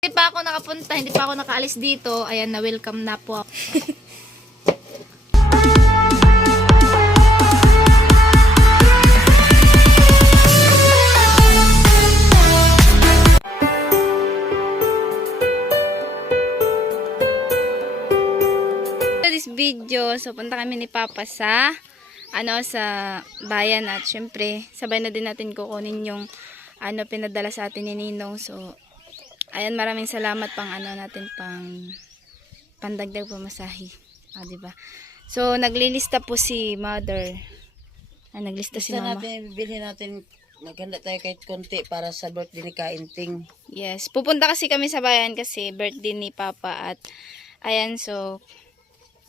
Hindi pa ako nakapunta, hindi pa ako nakaalis dito. Ayan, na-welcome na po ako. This video, so punta kami ni Papa sa ano sa bayan at syempre sabay na din natin kukunin yung ano pinadala sa atin ni Ninong. So ayan maraming salamat pang ano natin pang pandagdag pamasahe. Ah, di ba? So naglilista po si Mother. Ah, naglista si Basta Mama. natin, bilhin natin, naghanda tayo kahit konti para sa birthday ni Kainting. Yes. Pupunta kasi kami sa bayan kasi birthday ni Papa at ayan so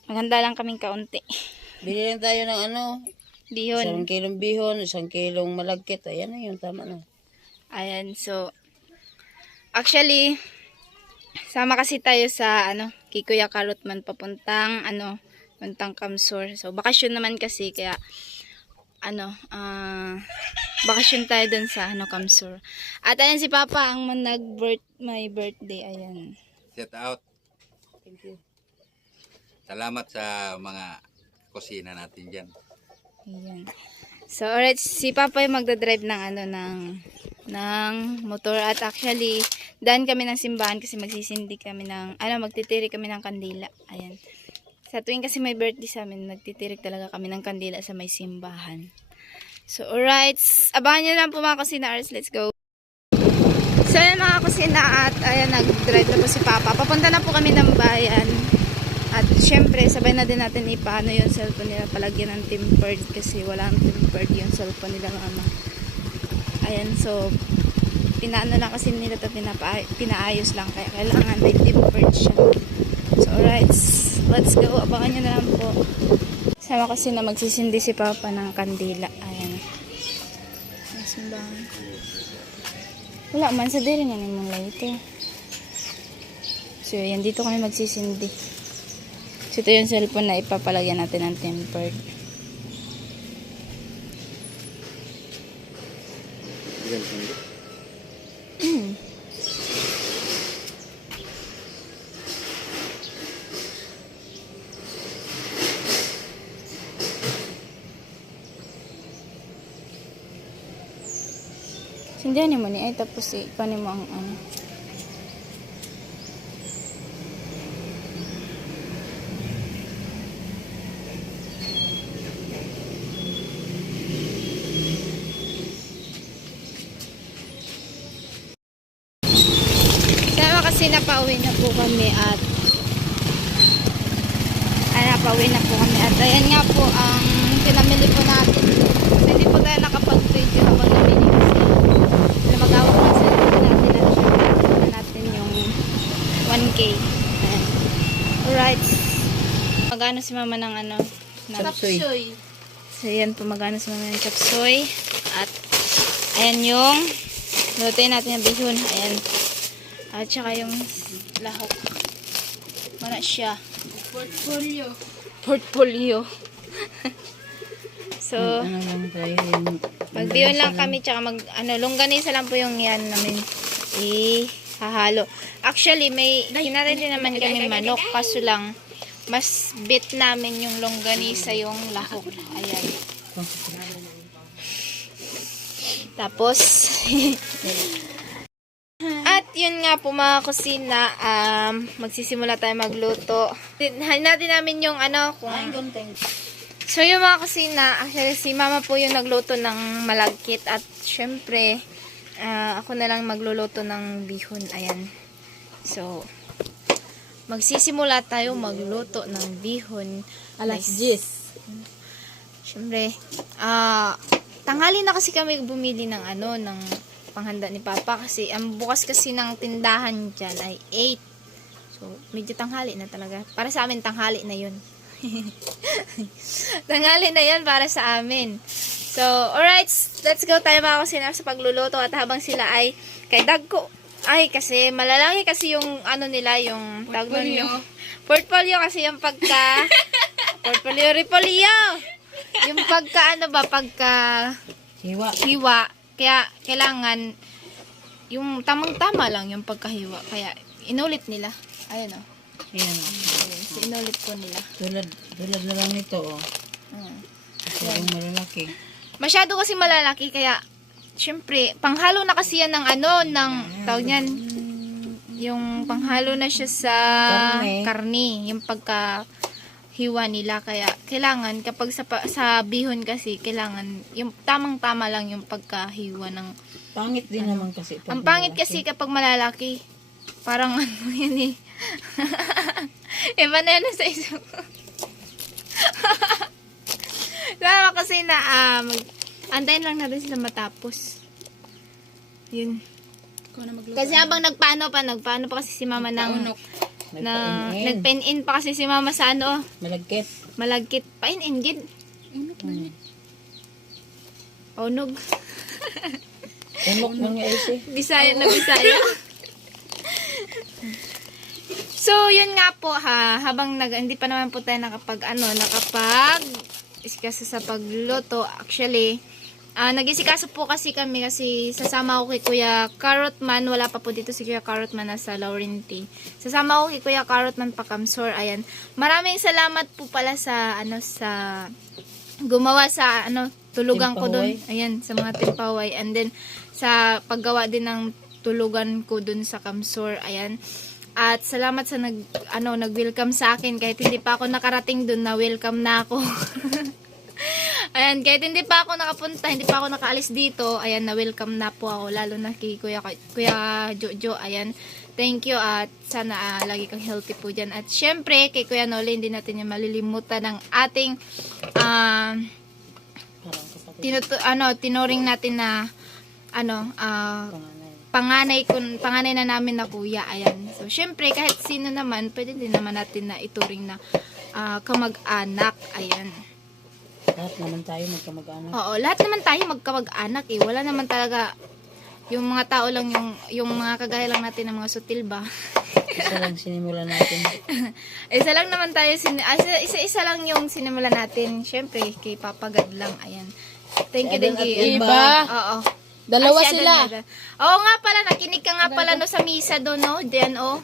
maghanda lang kaming kaunti. Bili lang tayo ng ano, Bihon. isang kilong bihon, isang kilong malagkit. Ayan na yun, tama na. Ayan, so, actually, sama kasi tayo sa, ano, kay Kuya Karotman papuntang, ano, puntang Kamsur. So, bakasyon naman kasi, kaya, ano, ah, bakasyon tayo dun sa, ano, Kamsur. At ayan si Papa, ang man nag-birth, my birthday, ayan. Shout out. Thank you. Salamat sa mga kusina natin dyan. Ayan. So, alright, si Papa yung magdadrive ng, ano, ng, ng motor. At actually, daan kami ng simbahan kasi magsisindi kami ng, ano, magtitirik kami ng kandila. Ayan. Sa tuwing kasi may birthday sa amin, nagtitirik talaga kami ng kandila sa may simbahan. So, alright. Abangan nyo lang po mga kusina arts. Let's go. So, ayan mga kusina at ayan, nag-drive na po si Papa. Papunta na po kami ng bayan. At syempre, sabay na din natin ipaano yung cellphone nila palagyan ng tempered kasi wala nang tempered yung cellphone nila mama. Ayan, so pinaano lang kasi nila ito pinaayos lang kaya kailangan may tempered siya. So alright, let's go. Abangan nyo na lang po. Sama kasi na magsisindi si Papa ng kandila. Ayan. Nasimbahan. Wala man, sa diri nga ni mong lighter. So, yan, dito kami magsisindi. So, ito yung cellphone na ipapalagyan natin ng tempered. Mm. Sindihan mo ni ay tapos ikanin mo ang ano. Kaya kasi napauwi na po kami at ay napauwi na po kami at ayan nga po ang pinamili po natin. Hindi po tayo nakapag-video na pag-namili kasi na mag-awak na sa natin at syempre na natin yung 1K. Ayan. Alright. Magano si mama ng ano? ng- Chapsuy. So, yan po magano sa mga yung chapsoy. At, ayan yung lutuin natin yung bihon. Ayan. At saka yung lahok. Mana siya. Portfolio. Portfolio. so, Ano lang tayo yung... magbihon lang kami. Tsaka mag, ano, longganisa lang po yung yan namin. I-hahalo. Actually, may, kinarin din naman kami manok. Kaso lang, mas bit namin yung longganisa yung lahok. Ayan. Tapos, at yun nga po mga kusina, um, magsisimula tayo magluto. Hanapin namin yung ano, kung... So yung mga kusina, actually si mama po yung nagluto ng malagkit at syempre, ah, ako na lang magluluto ng bihon. Ayan. So, magsisimula tayo magluto ng bihon. Alas Nice. Siyempre, ah, tanghali na kasi kami bumili ng ano, ng panghanda ni Papa kasi ang bukas kasi ng tindahan dyan ay 8. So, medyo tanghali na talaga. Para sa amin, tanghali na yun. tanghali na yun para sa amin. So, alright, let's go tayo mga kusinar sa pagluluto at habang sila ay kay Dagko. Ay, kasi malalaki kasi yung ano nila, yung tawag nun, yung portfolio kasi yung pagka portfolio repolyo. Yung pagka ano ba, pagka Hiwa. hiwa. Kaya kailangan yung tamang-tama lang yung pagkahiwa. Kaya, inulit nila. Ayun o. Ayan o. Ayun. So, inulit po nila. Tulad, tulad na lang nito o. Mm. Masyadong malalaki. Masyado kasi malalaki, kaya, syempre, panghalo na kasi yan ng ano, ng, tawag niyan, yung panghalo na siya sa Karne. karne, yung pagka hiwa nila kaya kailangan kapag sa sa bihon kasi kailangan yung tamang-tama lang yung pagkahiwa ng Pangit din naman kasi. ang pangit malalaki. kasi kapag malalaki parang ano yan eh iba na yan sa isang Lalo kasi na ah, mag antayin lang natin sila matapos yun kasi habang nagpaano pa nagpaano pa kasi si mama ng na Nagpain-in. pa kasi si mama sa ano Malagkit. malagkit pain-in gid Hmm. onog Umok mga isi. Bisaya na Bisaya. so, yun nga po ha, habang nag, hindi pa naman po tayo nakapag, ano, nakapag, isikasa sa pagluto, actually, ah nag-isikaso po kasi kami kasi sasama ko kay Kuya Carrotman, wala pa po dito si Kuya Carrotman nasa Laurenti. Sasama ko kay Kuya Carrotman pa Kamsor, ayan. Maraming salamat po pala sa, ano, sa, gumawa sa, ano, tulugan ko doon. Ayan, sa mga timpaway. And then, sa paggawa din ng tulugan ko dun sa Kamsor. Ayan. At salamat sa nag ano nag-welcome sa akin kahit hindi pa ako nakarating dun na welcome na ako. ayan, kahit hindi pa ako nakapunta, hindi pa ako nakaalis dito, ayan na welcome na po ako lalo na kay Kuya Kuya Jojo. Ayan. Thank you at sana ah, lagi kang healthy po diyan. At syempre kay Kuya Noli hindi natin yung malilimutan ng ating ah Parang kapatid. tinutu ano tinuring natin na ano ah Panganay. kun panganay na namin na kuya ayan so syempre kahit sino naman pwede din naman natin na ituring na ah, kamag-anak ayan Lahat naman tayo magkamag-anak. oo lahat naman tayo magkamag-anak eh wala naman talaga yung mga tao lang yung yung mga kagaya lang natin ng mga sutil ba Isa lang sinimula natin. isa lang naman tayo sin ah, isa, isa isa lang yung sinimulan natin syempre kay Papa God lang ayan thank you din kay Iba. oo Dalawa Adan sila. Adan. Oo nga pala, nakinig ka nga pala no sa misa doon, no? Diyan, oh.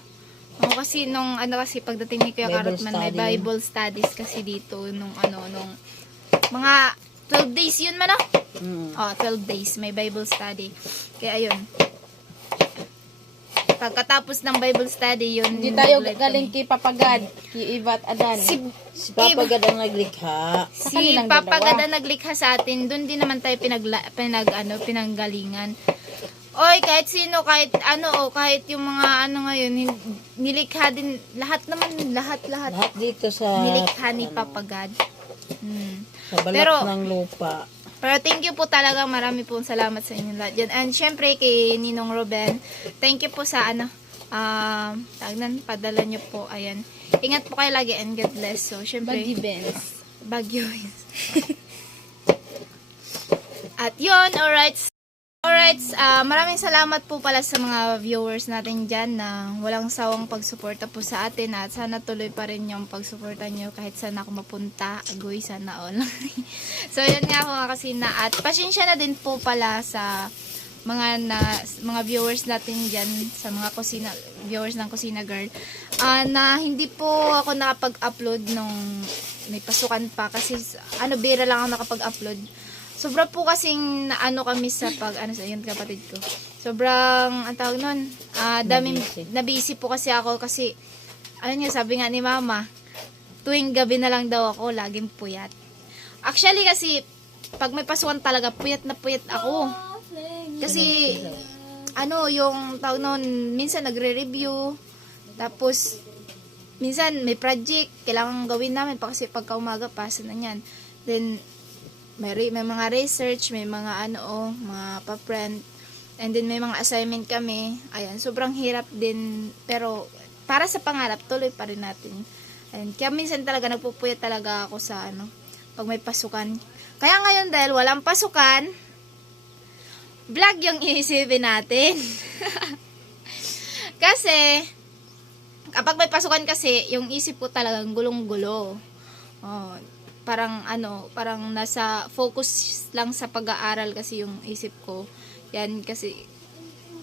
Oo, kasi nung, ano kasi, pagdating ni Kuya Bible Carotman, may. Bible studies kasi dito, nung, ano, nung, mga 12 days, yun man, no? Mm. Oh, 12 days, may Bible study. Kaya, ayun. Pagkatapos ng Bible study, yun. Hindi tayo galing kay Papagad, kay Iva at Adan. Si, Si Papa God ang naglikha. si kanilang Papa dalawa. Gada naglikha sa atin, doon din naman tayo pinagla, pinag, ano, pinanggalingan. Oy, kahit sino, kahit ano, o kahit yung mga ano ngayon, nilikha din, lahat naman, lahat, lahat, Lahat dito sa... nilikha ni ano, Papa God. Hmm. Sa balat Pero- ng lupa. Pero thank you po talaga, marami pong salamat sa inyo lahat dyan. And syempre kay Ninong Ruben, thank you po sa ano, um, tagnan, padala nyo po, ayan. Ingat po kayo lagi and God bless. So, syempre, Baggy Benz. Bagyo. At yun, alright. Alright, ah, maraming salamat po pala sa mga viewers natin dyan na walang sawang pagsuporta po sa atin at sana tuloy pa rin yung pagsuporta nyo kahit saan ako mapunta. Agoy, sana all. so, yun nga po mga kasina. At pasensya na din po pala sa mga na mga viewers natin diyan sa mga kusina viewers ng Kusina Girl ah, na hindi po ako nakapag-upload nung may pasukan pa kasi ano bira lang ako nakapag-upload sobra po kasing naano kami sa pag ano sa yun kapatid ko sobrang ang tawag nun ah daming Nabisi. nabisi po kasi ako kasi ano nga sabi nga ni mama tuwing gabi na lang daw ako laging puyat actually kasi pag may pasukan talaga puyat na puyat ako kasi, ano, yung tawag noon, minsan nagre-review, tapos, minsan may project, kailangan gawin namin pa kasi pagka umaga, pasa na yan. Then, may, may mga research, may mga ano, oh, mga pa-print, and then may mga assignment kami. Ayan, sobrang hirap din, pero para sa pangarap, tuloy pa rin natin. And kaya minsan talaga nagpupuyat talaga ako sa ano, pag may pasukan. Kaya ngayon dahil walang pasukan, vlog yung iisipin natin. kasi, kapag may pasukan kasi, yung isip ko talagang gulong-gulo. Oh, parang ano, parang nasa focus lang sa pag-aaral kasi yung isip ko. Yan kasi,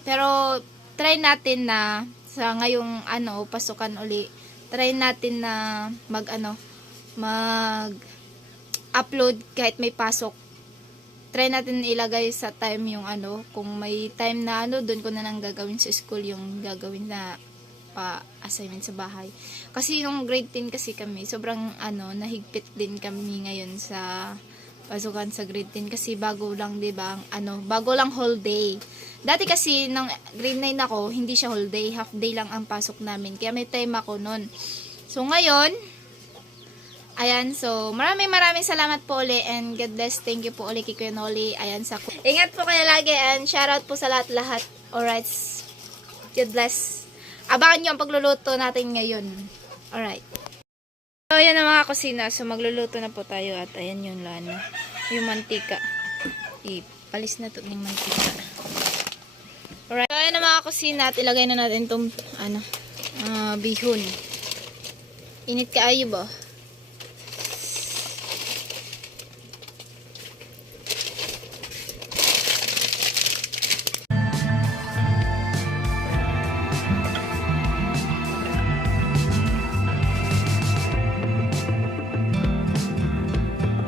Pero, try natin na sa ngayong ano, pasukan uli, try natin na mag ano, mag upload kahit may pasok. Try natin ilagay sa time yung ano, kung may time na ano, doon ko na lang gagawin sa school yung gagawin na pa assignment sa bahay. Kasi yung grade 10 kasi kami, sobrang ano, nahigpit din kami ngayon sa pasukan sa grade 10 kasi bago lang 'di ba ano bago lang whole day. Dati kasi nung grade 9 ako hindi siya whole day. Half day lang ang pasok namin. Kaya may time ako noon so ngayon ayan so maraming maraming salamat po uli and God bless. Thank you po uli kay Noli. Ayan sa ingat po kayo lagi and shout out po sa lahat lahat alright. God bless abangan nyo ang pagluluto natin ngayon alright So, ayan ang mga kusina. So, magluluto na po tayo at ayan yung lana. Yung mantika. Ipalis na to ng mantika. Alright. So, ayan ang mga kusina at ilagay na natin itong, ano, ah, bihon. Init ka ayo ba?